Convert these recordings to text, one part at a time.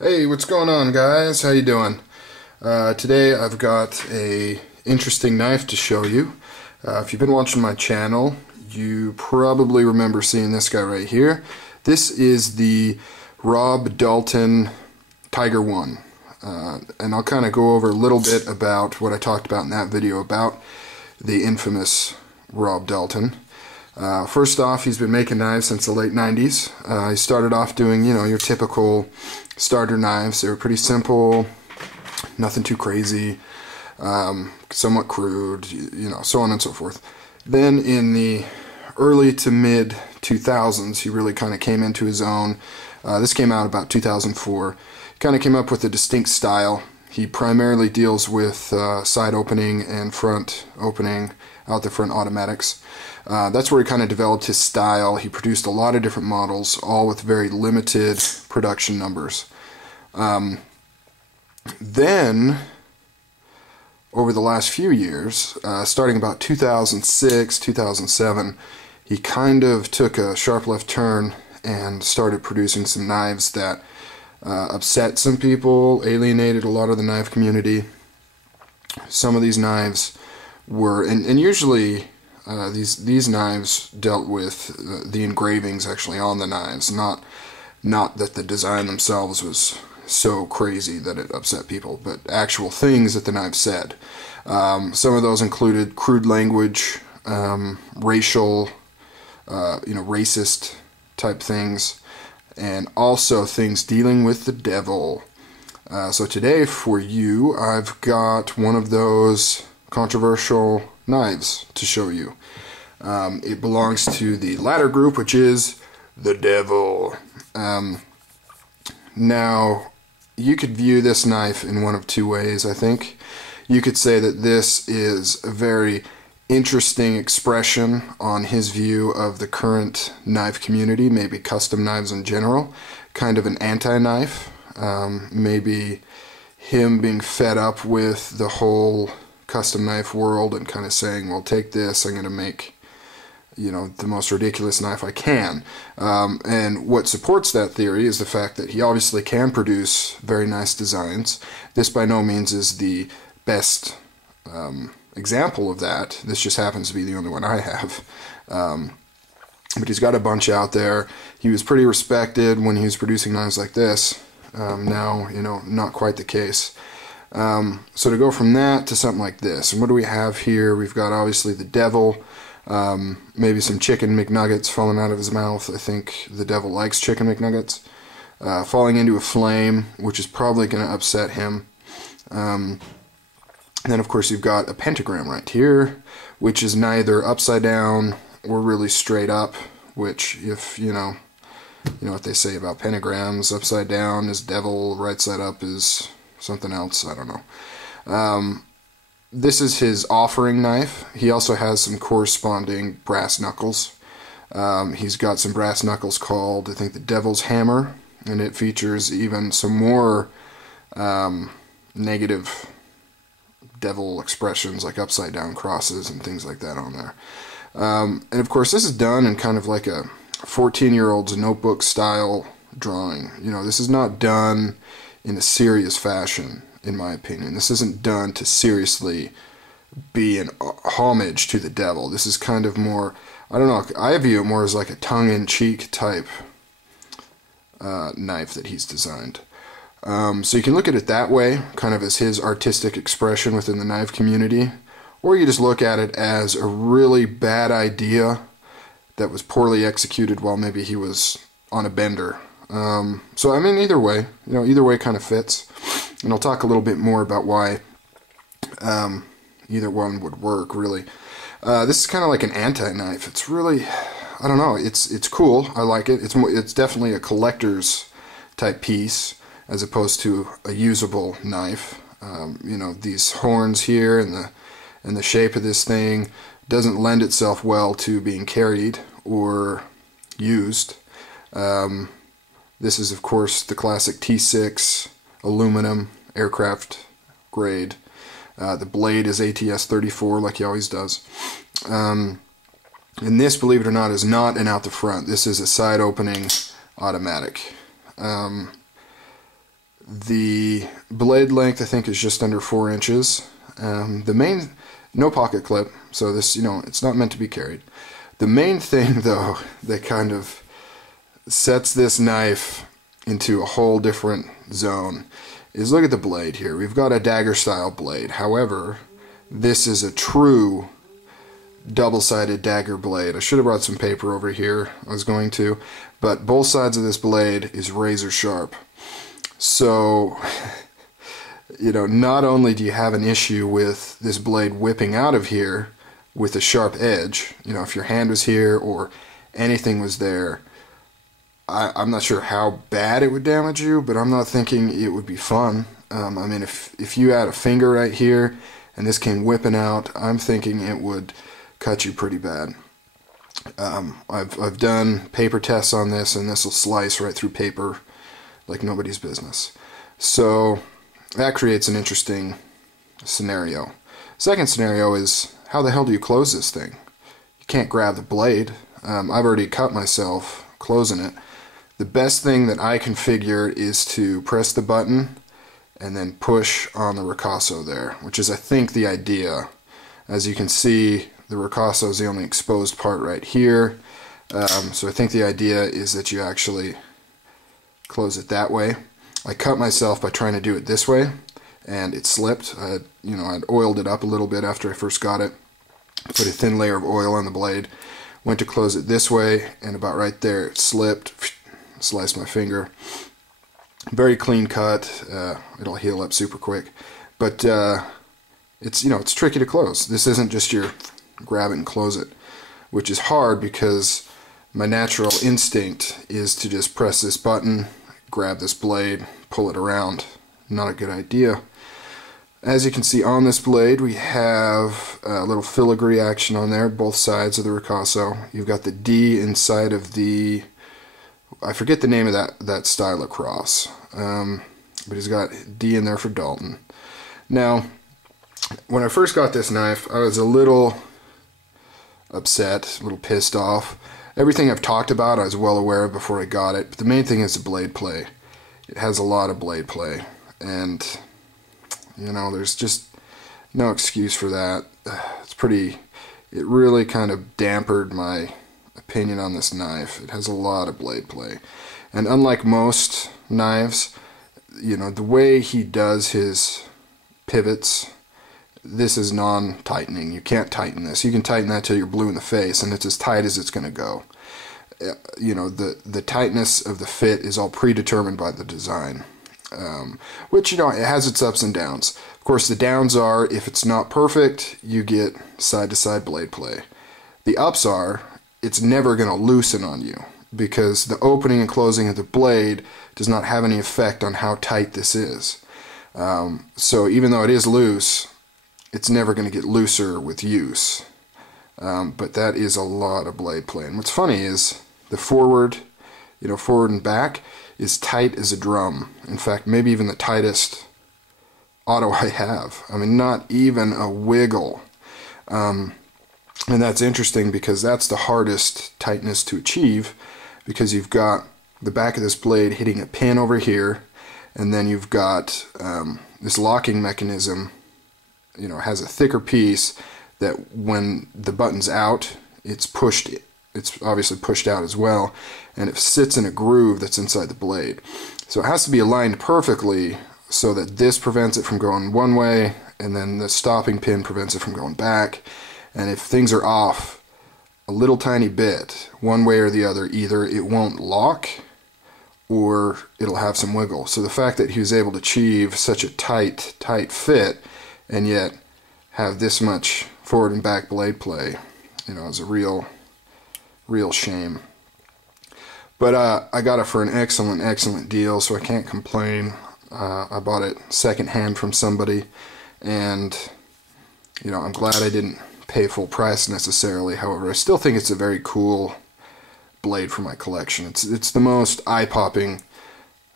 Hey, what's going on, guys? How you doing? Today I've got a interesting knife to show you. If you've been watching my channel, you probably remember seeing this guy right here. This is the Dalton Tiger 1. And I'll kind of go over a little bit about what I talked about in that video about the infamous Dalton. First off, he's been making knives since the late 90s. He started off doing, your typical starter knives. They were pretty simple, nothing too crazy, somewhat crude, so on and so forth. Then in the early to mid 2000s, he really kind of came into his own. This came out about 2004. Kind of came up with a distinct style. He primarily deals with side opening and front opening, out the front automatics. That's where he kind of developed his style. He produced a lot of different models, all with very limited production numbers. Then, over the last few years, starting about 2006, 2007, he kind of took a sharp left turn and started producing some knives that upset some people, alienated a lot of the knife community. Some of these knives were, and usually these knives dealt with the engravings actually on the knives, not that the design themselves was so crazy that it upset people, but actual things that the knife said. Some of those included crude language, racial, racist type things, and also things dealing with the devil. So today for you, I've got one of those controversial knives to show you. It belongs to the latter group, which is the devil. Now, you could view this knife in one of two ways, I think. You could say that this is a very interesting expression on his view of the current knife community, maybe custom knives in general, kind of an anti-knife. Maybe him being fed up with the whole custom knife world and kind of saying, well, take this, I'm going to make, the most ridiculous knife I can. And what supports that theory is the fact that he obviously can produce very nice designs. This by no means is the best example of that. This just happens to be the only one I have. But he's got a bunch out there. He was pretty respected when he was producing knives like this. Now, not quite the case. So to go from that to something like this, and what do we have here? We've got obviously the devil, maybe some chicken McNuggets falling out of his mouth. I think the devil likes chicken McNuggets. Falling into a flame, which is probably going to upset him. And then of course you've got a pentagram right here, which is neither upside down or really straight up, which if, you know what they say about pentagrams, upside down is devil, right side up is something else, I don't know. This is his offering knife. He also has some corresponding brass knuckles. He's got some brass knuckles called, I think, the Devil's Hammer, and it features even some more negative devil expressions like upside down crosses and things like that on there. And of course this is done in kind of like a 14-year-old's notebook style drawing. This is not done in a serious fashion, in my opinion. This isn't done to seriously be an homage to the devil. This is kind of more, I don't know, I view it more as like a tongue-in-cheek type knife that he's designed. So you can look at it that way, kind of as his artistic expression within the knife community, or you just look at it as a really bad idea that was poorly executed while maybe he was on a bender. So I mean, either way, either way kind of fits, and I'll talk a little bit more about why either one would work. Really, this is kind of like an anti-knife. It's really, I don't know. It's cool. I like it. It's definitely a collector's type piece as opposed to a usable knife. These horns here and the shape of this thing doesn't lend itself well to being carried or used. This is, of course, the classic T6 aluminum aircraft grade. The blade is ATS 34, like he always does. And this, believe it or not, is not an out the front. This is a side opening automatic. The blade length, I think, is just under 4 inches. The main, no pocket clip, so this, it's not meant to be carried. The main thing, though, that kind of sets this knife into a whole different zone is look at the blade here. We've got a dagger style blade. However, this is a true double-sided dagger blade. I should have brought some paper over here. I was going to, but both sides of this blade is razor sharp. So, not only do you have an issue with this blade whipping out of here with a sharp edge, if your hand was here or anything was there, I'm not sure how bad it would damage you, but I'm not thinking it would be fun. I mean, if you had a finger right here and this came whipping out, I'm thinking it would cut you pretty bad. I've done paper tests on this, and this will slice right through paper like nobody's business. So that creates an interesting scenario. Second scenario is, how the hell do you close this thing? You can't grab the blade. I've already cut myself closing it. The best thing that I can figure is to press the button and then push on the ricasso there, which is, I think, the idea. As you can see, the ricasso is the only exposed part right here. So I think the idea is that you actually close it that way. I cut myself by trying to do it this way, and it slipped. I'd oiled it up a little bit after I first got it. Put a thin layer of oil on the blade. Went to close it this way, and about right there it slipped. Sliced my finger. Very clean cut. It'll heal up super quick, but it's tricky to close. This isn't just your grab it and close it, which is hard because my natural instinct is to just press this button, grab this blade, pull it around. Not a good idea. As you can see on this blade, we have a little filigree action on there, both sides of the ricasso. You've got the D inside of the, I forget the name of that style of cross, but he's got D in there for Dalton. Now, when I first got this knife, I was a little upset, a little pissed off. Everything I've talked about I was well aware of before I got it, but the main thing is the blade play. It has a lot of blade play, and there's just no excuse for that. It really kind of dampened my opinion on this knife. It has a lot of blade play, and unlike most knives, the way he does his pivots, this is non-tightening. You can't tighten this. You can tighten that till you're blue in the face, and it's as tight as it's going to go. The tightness of the fit is all predetermined by the design, which, it has its ups and downs. Of course, the downs are, if it's not perfect, you get side-to-side blade play. The ups are, it's never going to loosen on you, because the opening and closing of the blade does not have any effect on how tight this is. So even though it is loose, it's never going to get looser with use. But that is a lot of blade play. And what's funny is the forward and back is tight as a drum. In fact, maybe even the tightest auto I have. I mean, not even a wiggle. And that's interesting because that's the hardest tightness to achieve, because you've got the back of this blade hitting a pin over here, and then you've got this locking mechanism, has a thicker piece that when the button's out, it's obviously pushed out as well, and it sits in a groove that's inside the blade. So it has to be aligned perfectly so that this prevents it from going one way, and then the stopping pin prevents it from going back. And if things are off a little tiny bit, one way or the other, either it won't lock or it'll have some wiggle. So the fact that he was able to achieve such a tight fit and yet have this much forward and back blade play, is a real shame. But I got it for an excellent deal, so I can't complain. I bought it secondhand from somebody, and I'm glad I didn't pay full price necessarily. However, I still think it's a very cool blade for my collection. It's the most eye-popping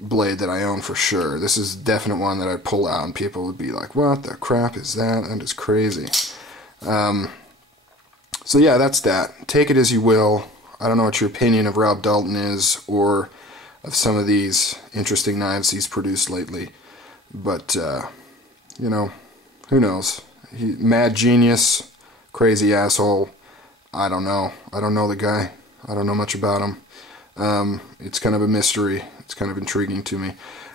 blade that I own for sure. This is a definite one that I'd pull out and people would be like, what the crap is that? That is crazy. So yeah, that's that. Take it as you will. I don't know what your opinion of Rob Dalton is, or of some of these interesting knives he's produced lately. But, you know, who knows? Mad genius, crazy asshole. I don't know. I don't know the guy. I don't know much about him. It's kind of a mystery. It's kind of intriguing to me.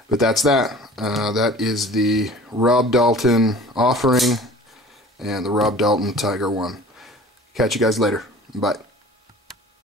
But that's that. That is the Rob Dalton offering and the Rob Dalton Tiger 1. Catch you guys later. Bye.